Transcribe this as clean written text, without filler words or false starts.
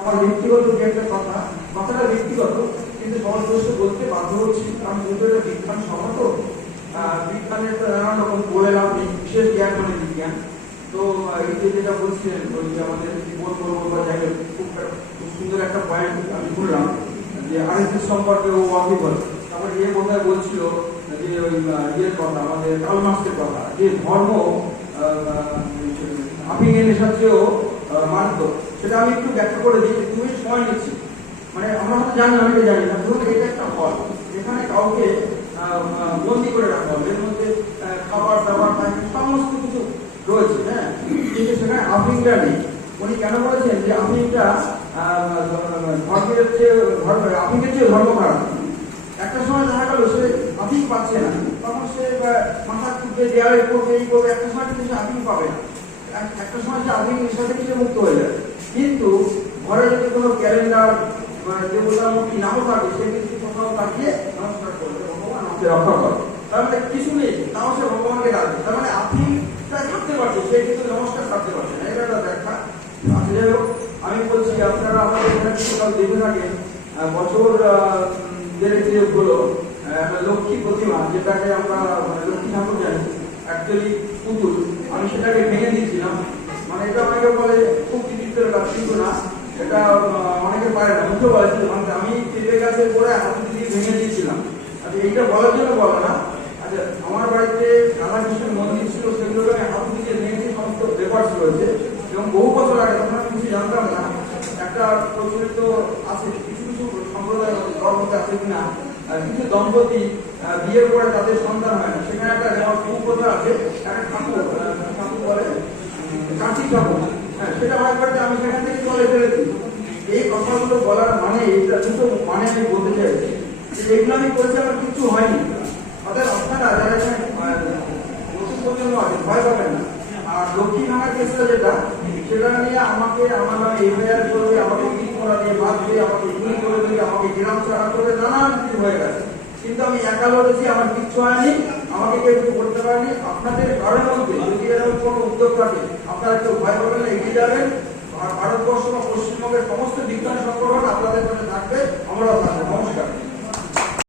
আমার ব্যক্তিগত যে একটা কথাটা ব্যক্তিগত, কিন্তু সমাজদর্শ বলতে বাধ্য হচ্ছি। আমি যেহেতু একটা বিজ্ঞান সম্মত, বিজ্ঞানের তো নানান রকম বললাম, বিশেষ জ্ঞান মানে বিজ্ঞান। তো এই যে যেটা বলছিলেন, ওই যে আমাদের জীবন বলবো বা যাই হোক, খুব সুন্দর একটা পয়েন্ট আমি বললাম যে আরেকটির সম্পর্কে ও অভিজ্ঞ। তারপরে এ বোধহয় বলছিল যে ওই ইয়ের কথা, আমাদের কার্ল মার্ক্সের কথা, যে ধর্ম আফিংয়ের নেশার চেয়েও মারাত্মক। সেটা আমি একটু ব্যাখ্যা করে দিই, তুমি সময় নিচ্ছি। মানে আমরা হয়তো জানি, অনেকে জানি না। ধরুন এটা একটা হল, যেখানে কাউকে বন্দি করে রাখা হবে, এর মধ্যে খাবার দাবার সমস্ত কিছু রয়েছে, হ্যাঁ, কিন্তু সেখানে আফিংটা নেই। উনি কেন বলেছেন যে আফিংটা আফিংয়ের চেয়ে ধর্ম খারাপ। একটা সময় দেখা গেল সে আফিং পাচ্ছে না, তখন সে মাথা টুকে দেয়ালে করবে, এই করবে, একটা সময় কিন্তু সে আফিং পাবে না। একটা সময় সে আফিং নেশা থেকে সে মুক্ত হয়ে যাবে। কিন্তু ঘরে যদি কোনো ক্যালেন্ডার দেবতামূর্তি নাও থাকে, সে কিন্তু কোথাও তাকিয়ে নমস্কার করবে, ভগবান আমাকে রক্ষা করে। তার মানে কিছু নেই, তাও সে ভগবানকে ডাকবে। তার মানে আফিংটা থাকতে পারছে, সে কিন্তু নমস্কার থাকতে পারছে না। এটা একটা ব্যাখ্যা। যাই হোক, আমি বলছি আপনারা আমাদের এখানে কোথাও দেখে থাকেন, বছর যে হলো একটা লক্ষ্মী প্রতিমা, যেটাকে আমরা লক্ষ্মী ঠাকুর জানি, অ্যাকচুয়ালি পুতুল। আমি সেটাকে ভেঙে দিয়েছিলাম। মানে এটা অনেকে বলে খুব কৃতিত্বের কাজ, কিন্তু না, এটা অনেকে পারে না। মুখে বলেছিল আমি পেঁপে গাছে পড়ে হাতে দিয়ে ভেঙে দিয়েছিলাম। আচ্ছা, এইটা বলার জন্য বলে না। আচ্ছা, আমার বাড়িতে রাধাকৃষ্ণের মন্দির ছিল, সেগুলোকে আমি হাত দিয়ে ভেঙেছি, সমস্ত রেকর্ডস রয়েছে। এবং বহু বছর আগে, তখন আমি কিছু জানতাম না। একটা প্রচলিত আছে, কিছু কিছু সম্প্রদায় ধর্মতে আছে কিনা, কিছু দম্পতি বিয়ের পরে তাদের সন্তান হয় না, সেখানে একটা কুপ্রথা আছে। একটা ঠাকুর বলে কাঁচি ঠাকুর, হ্যাঁ, সেটা হয় করতে আমি সেখান থেকে চলে ফেলেছি। এই কথাগুলো বলার মানে, এটা দুটো মানে আমি বলতে চাইছি যে এগুলো আমি করেছি, আমার কিছু হয়নি। অর্থাৎ আপনারা যারা নতুন প্রজন্ম আছে, ভয় পাবেন না। আর লক্ষ্মী ভাঙার কেসটা যেটা, সেটা নিয়ে আমাকে আমার নামে এফআইআর করবে, আমাকে কি করা দিয়ে বাঁধবে, আমাকে গুলি করে দেবে, আমাকে গ্রাম ছাড়া করবে, নানান কিছু হয়ে গেছে। কিন্তু আমি একা লড়েছি, আমার কিচ্ছু হয়নি, আমাকে কেউ কিছু করতে পারেনি। আপনাদের কারোর মধ্যে যদি এরকম কোনো উদ্যোগ থাকে, আপনারা কেউ ভয় পাবেন না, এগিয়ে যাবেন। আর ভারতবর্ষ বা পশ্চিমবঙ্গের সমস্ত বিজ্ঞান সংগঠন আপনাদের কাছে থাকবে, আমরাও থাকবো। নমস্কার।